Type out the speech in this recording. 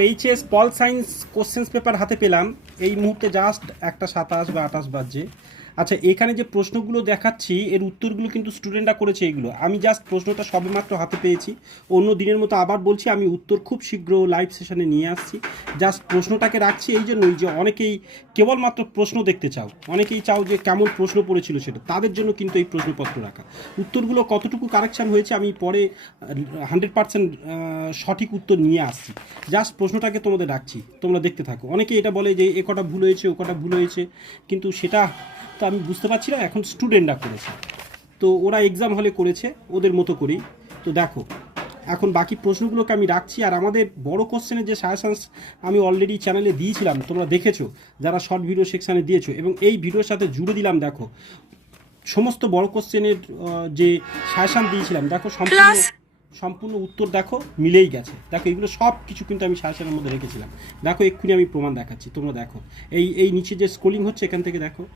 HS pol science questions paper হাতে পেলাম এই মুহূর্তে জাস্ট 1:27 বা 28 বাজছে। আচ্ছা, এখানে যে প্রশ্নগুলো দেখাচ্ছি এর উত্তরগুলো কিন্তু স্টুডেন্টরা করেছে। এইগুলো আমি জাস্ট প্রশ্নটা সবেমাত্র হাতে পেয়েছি। অন্য দিনের মতো আবার বলছি, আমি উত্তর খুব শীঘ্র লাইভ সেশনে নিয়ে আসছি। জাস্ট প্রশ্নটাকে রাখছি এই জন্যই যে অনেকেই কেবলমাত্র প্রশ্ন দেখতে চাও, অনেকেই চাও যে কেমন প্রশ্ন পড়েছিল সেটা, তাদের জন্য কিন্তু এই প্রশ্নপত্র রাখা। উত্তরগুলো কতটুকু কারেকশান হয়েছে আমি পরে 100% সঠিক উত্তর নিয়ে আসছি। জাস্ট প্রশ্নটাকে তোমাদের রাখছি, তোমরা দেখতে থাকো। অনেকে এটা বলে যে এ কটা ভুল হয়েছে, ও কটা ভুল হয়েছে, কিন্তু সেটা তো আমি বুঝতে পারছি না। এখন স্টুডেন্টরা করেছে, তো ওরা এক্সাম হলে করেছে ওদের মতো করেই। তো দেখো, এখন বাকি প্রশ্নগুলোকে আমি রাখছি। আর আমাদের বড় কোশ্চেনের যে সাজেশানস আমি অলরেডি চ্যানেলে দিয়েছিলাম, তোমরা দেখেছো যারা শর্ট ভিডিও সেকশানে দিয়েছো, এবং এই ভিডিওর সাথে জুড়ে দিলাম। দেখো, সমস্ত বড় কোশ্চেনের যে সাজেশান দিয়েছিলাম, দেখো সম্পূর্ণ উত্তর দেখো মিলেই গেছে। দেখো, এগুলো সব কিছু কিন্তু আমি সাজেশানের মধ্যে রেখেছিলাম। দেখো, এক্ষুনি আমি প্রমাণ দেখাচ্ছি, তোমরা দেখো। এই নিচে যে স্ক্রোলিং হচ্ছে এখান থেকে দেখো।